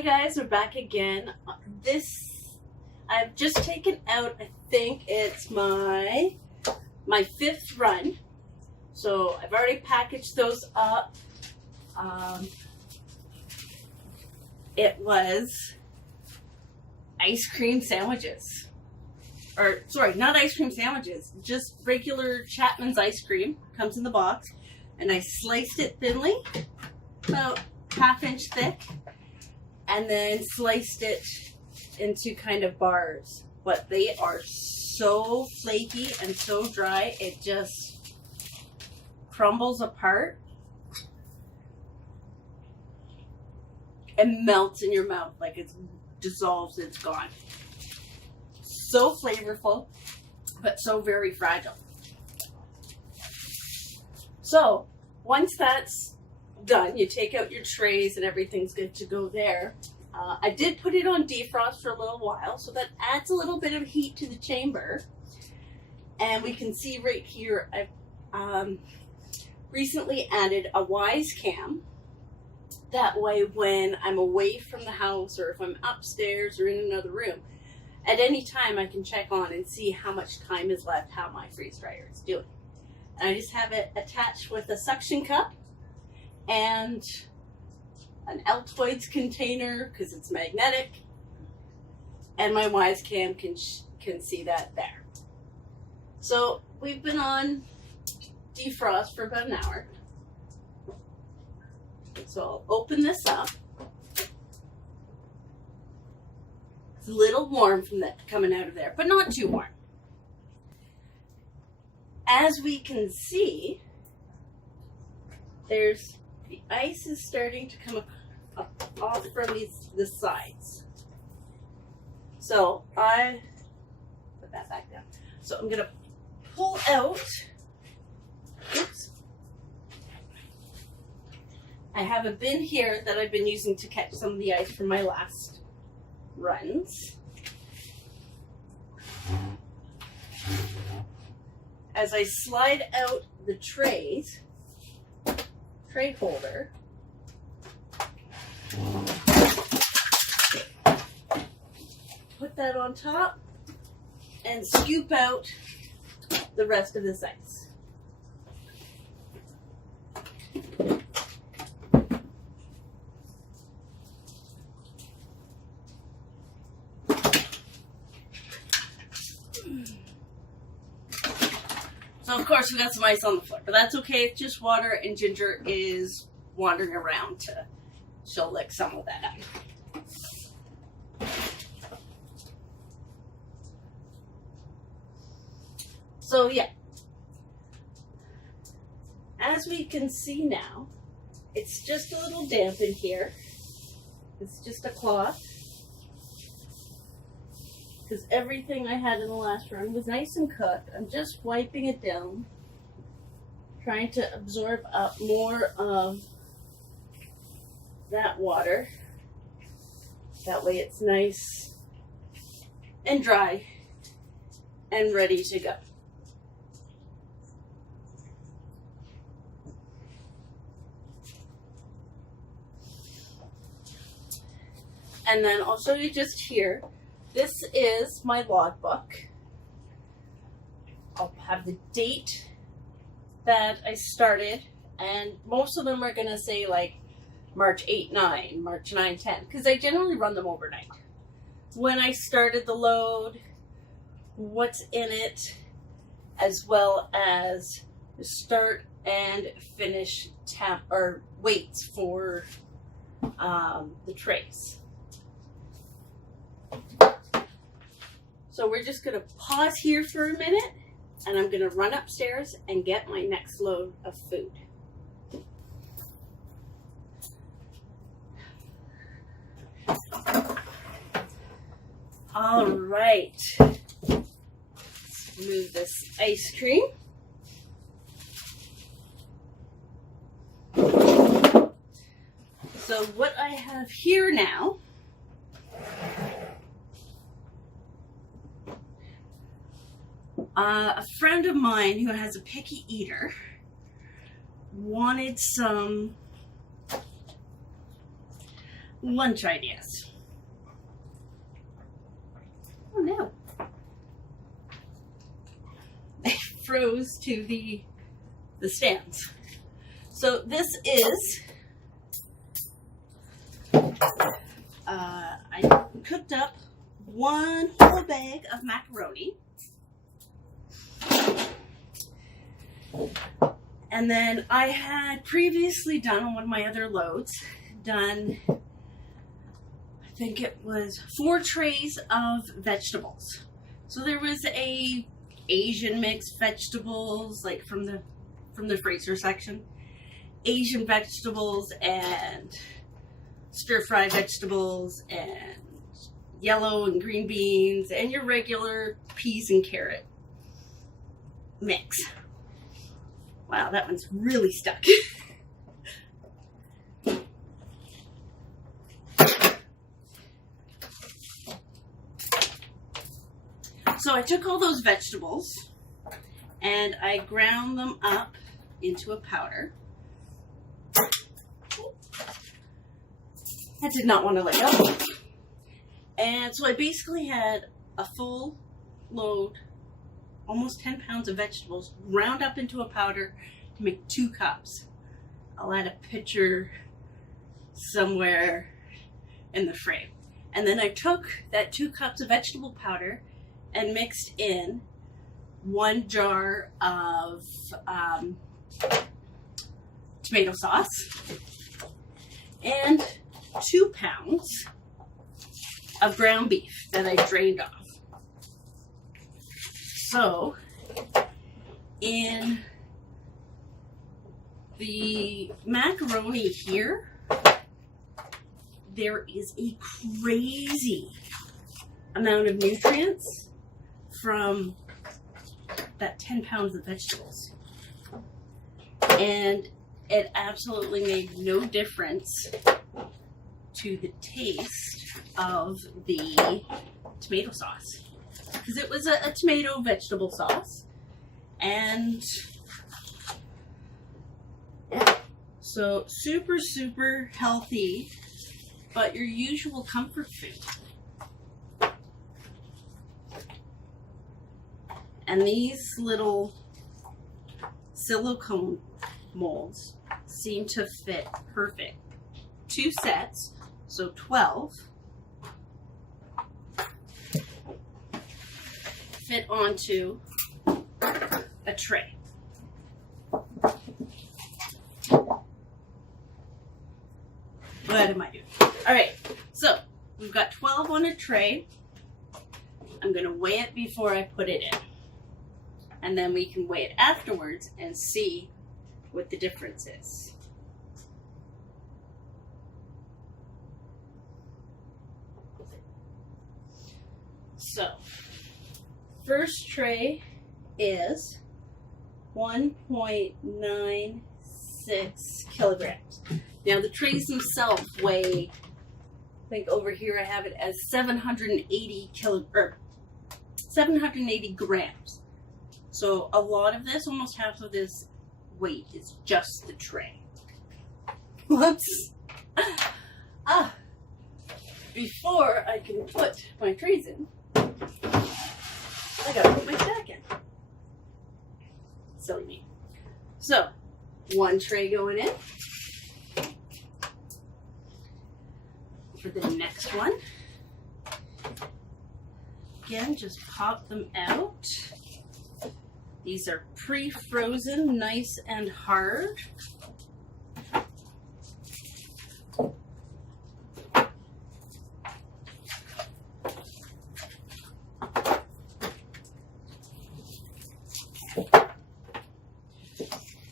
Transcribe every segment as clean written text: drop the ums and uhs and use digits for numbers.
Hi guys, we're back again. I've just taken out, I think it's my fifth run. So I've already packaged those up. It was ice cream sandwiches. Or, sorry, not ice cream sandwiches, just regular Chapman's ice cream. Comes in the box. And I sliced it thinly, about half-inch thick, and then sliced it into kind of bars. But they are so flaky and so dry, it just crumbles apart and melts in your mouth like it dissolves, it's gone. So flavorful, but so very fragile. So once that's done, you take out your trays and everything's good to go there. I did put it on defrost for a little while, so that adds a little bit of heat to the chamber. And we can see right here, I've recently added a Wise Cam. That way when I'm away from the house, or if I'm upstairs or in another room, at any time I can check on and see how much time is left, how my freeze dryer is doing. And I just have it attached with a suction cup and an Altoids container because it's magnetic, and my Wise Cam can see that there. So we've been on defrost for about an hour. So I'll open this up. It's a little warm from that coming out of there, but not too warm. As we can see, the ice is starting to come off from the sides. So I put that back down. So I'm gonna pull out. Oops. I have a bin here that I've been using to catch some of the ice from my last runs. As I slide out the tray holder, put that on top and scoop out the rest of this ice. So of course we got some ice on the floor, but that's okay. It's just water, and Ginger is wandering around she'll lick some of that up. So yeah, as we can see now, it's just a little damp in here. It's just a cloth, because everything I had in the last run was nice and cooked. I'm just wiping it down, trying to absorb up more of that water. That way it's nice and dry and ready to go. And then I'll show you just here. This is my logbook. I'll have the date that I started, and most of them are going to say like March 8, 9, March 9, 10, because I generally run them overnight. When I started the load, what's in it, as well as the start and finish temp or weights for the trays. So we're just going to pause here for a minute, and I'm going to run upstairs and get my next load of food. All right. Let's move this ice cream. So what I have here now a friend of mine who has a picky eater wanted some lunch ideas. Oh no. They froze to the stands. So this is, I cooked up one whole bag of macaroni. And then I had previously done on one of my other loads, I think it was 4 trays of vegetables. So there was a Asian mixed vegetables, like from the freezer section, Asian vegetables and stir-fry vegetables and yellow and green beans and your regular peas and carrot mix. Wow, that one's really stuck. So I took all those vegetables and I ground them up into a powder. I did not want to let go. And so I basically had a full load, almost 10 pounds of vegetables, ground up into a powder to make 2 cups. I'll add a picture somewhere in the frame. And then I took that 2 cups of vegetable powder and mixed in 1 jar of tomato sauce and 2 pounds of ground beef that I drained off. So in the macaroni here, there is a crazy amount of nutrients from that 10 pounds of vegetables. And it absolutely made no difference to the taste of the tomato sauce. Because it was a tomato vegetable sauce. And yeah, so super, super healthy, but your usual comfort food. And these little silicone molds seem to fit perfect. 2 sets, so 12, fit onto a tray. What am I doing? All right, so we've got 12 on a tray. I'm going to weigh it before I put it in. And then we can weigh it afterwards and see what the difference is. So, first tray is 1.96 kilograms. Now the trays themselves weigh, I think over here I have it as 780 grams. So a lot of this, almost half of this weight, is just the tray. Whoops. Before I can put my trays in, I gotta put my stack in. Silly me. So, 1 tray going in. For the next one, again, just pop them out. These are pre-frozen, nice and hard.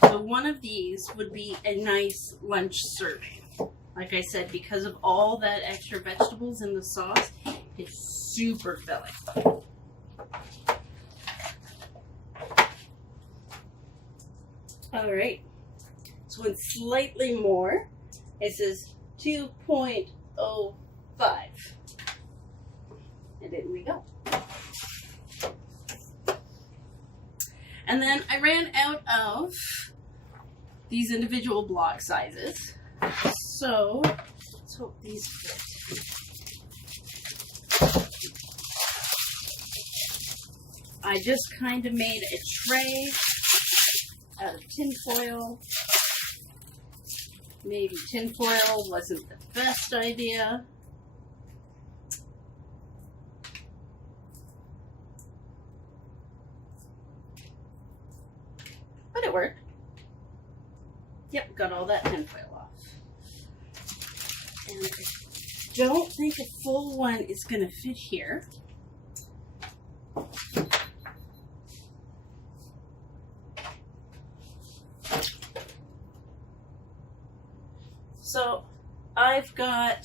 So one of these would be a nice lunch serving. Like I said, because of all that extra vegetables in the sauce, it's super filling. All right, so it's slightly more. It says 2.05. And in we go. And then I ran out of these individual block sizes. So let's hope these fit. I just kind of made a tray out of tin foil. Maybe tin foil wasn't the best idea. But it worked. Yep, got all that tin foil off. And I don't think a full one is going to fit here. So I've got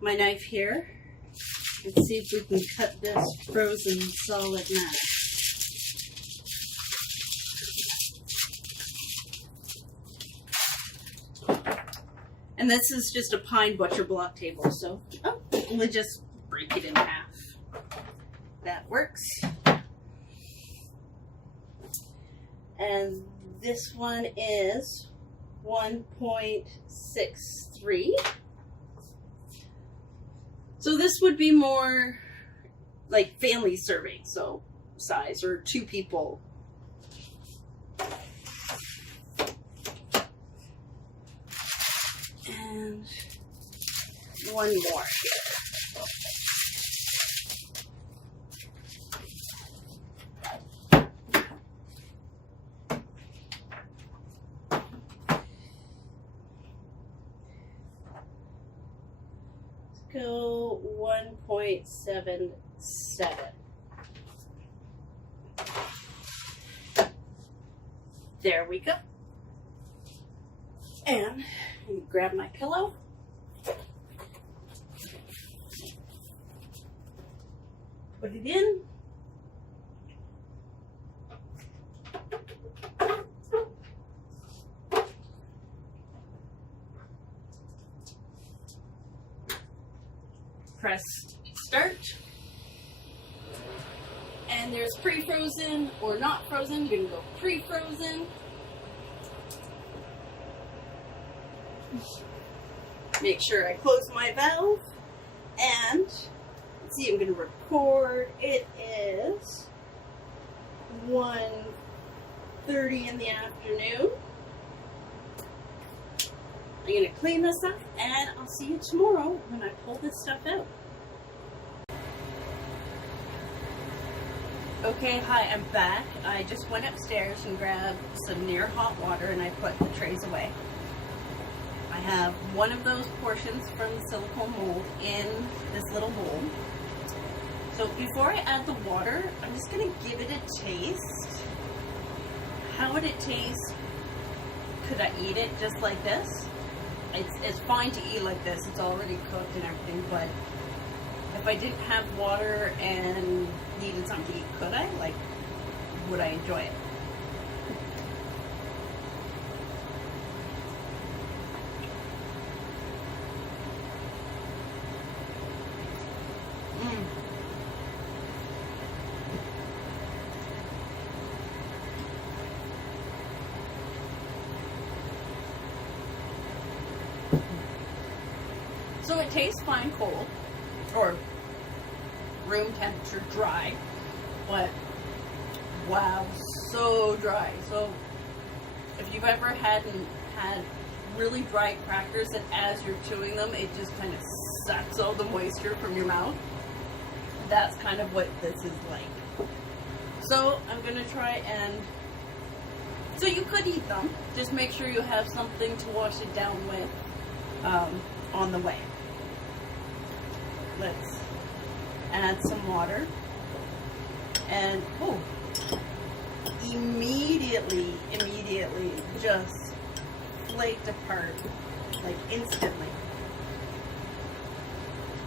my knife here. Let's see if we can cut this frozen solid mass. And this is just a pine butcher block table, so we'll just break it in half. That works. And this one is 1.63. So this would be more like family serving, so size, or 2 people. And one more here. Go 1.77. There we go. And let me grab my pillow. Put it in. Press start. And there's pre-frozen or not frozen. I'm gonna go pre-frozen. Make sure I close my valve. And let's see, I'm gonna record. It is 1:30 in the afternoon. I'm going to clean this up, and I'll see you tomorrow when I pull this stuff out. Okay, hi, I'm back. I just went upstairs and grabbed some near hot water, and I put the trays away. I have one of those portions from the silicone mold in this little bowl. So before I add the water, I'm just going to give it a taste. How would it taste? Could I eat it just like this? It's fine to eat like this, it's already cooked and everything, but if I didn't have water and needed something to eat, could I? Like, would I enjoy it? So it tastes fine cold, or room temperature dry, but wow, so dry. So if you've ever had really dry crackers that as you're chewing them, it just kind of sucks all the moisture from your mouth, that's kind of what this is like. So I'm going to try and, so you could eat them, just make sure you have something to wash it down with on the way. Let's add some water, and immediately just flaked apart, like instantly.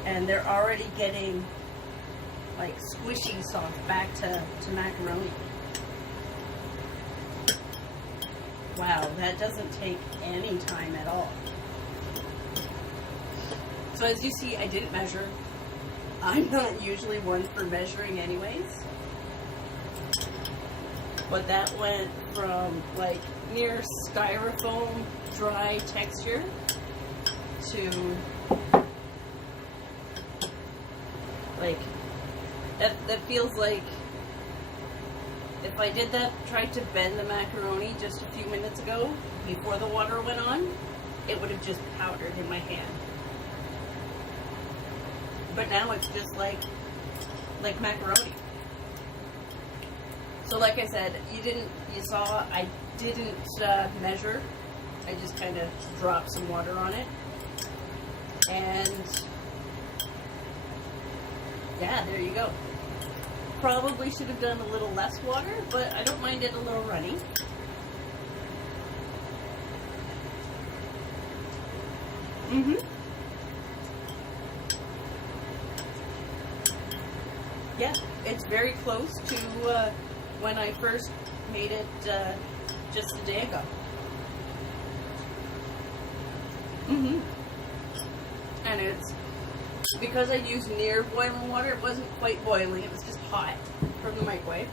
And they're already getting like squishy soft back to macaroni. Wow, that doesn't take any time at all. So as you see, I didn't measure. I'm not usually one for measuring anyways. But that went from like near styrofoam dry texture to, like, that feels like if I did that, tried to bend the macaroni just a few minutes ago before the water went on, it would have just powdered in my hand. But now it's just like macaroni. So like I said, you saw I didn't measure. I just kind of dropped some water on it. And yeah, there you go. Probably should have done a little less water, but I don't mind it a little runny. Yeah, it's very close to when I first made it just a day ago. And it's because I used near boiling water. It wasn't quite boiling; it was just hot from the microwave.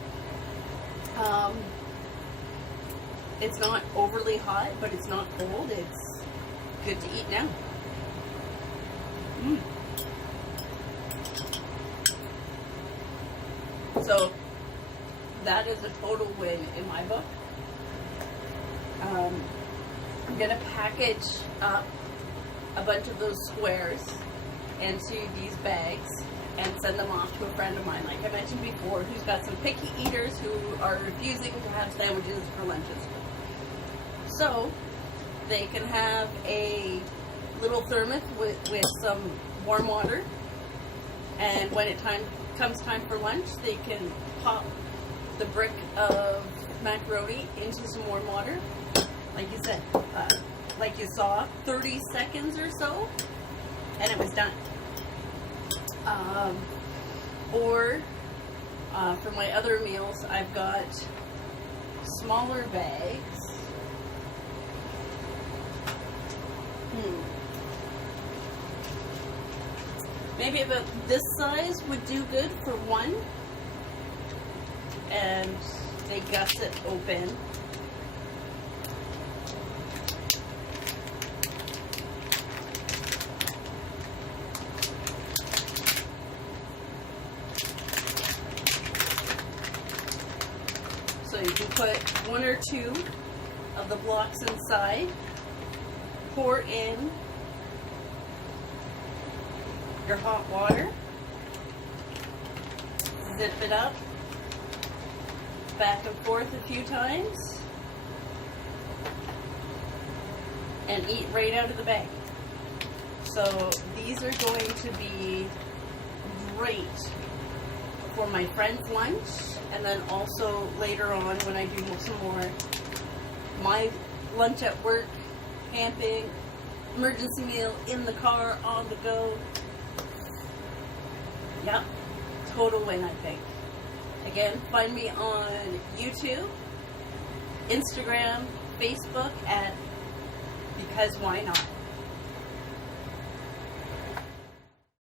It's not overly hot, but it's not cold. It's good to eat now. So that is a total win in my book. I'm gonna package up a bunch of those squares into these bags and send them off to a friend of mine, like I mentioned before, who's got some picky eaters who are refusing to have sandwiches for lunches. So they can have a little thermos with some warm water, and when it comes time for lunch, they can pop the brick of macaroni into some warm water, like you said, like you saw, 30 seconds or so, and it was done. Or for my other meals, I've got smaller bags. Maybe about this size would do good for one. And they gusset open. So you can put one or two of the blocks inside, pour in your hot water, zip it up, back and forth a few times, and eat right out of the bag. So these are going to be great for my friend's lunch, and then also later on when I do some more, my lunch at work, camping, emergency meal in the car, on the go. Yep, total win, I think. Again, find me on YouTube, Instagram, Facebook at Because Why Not.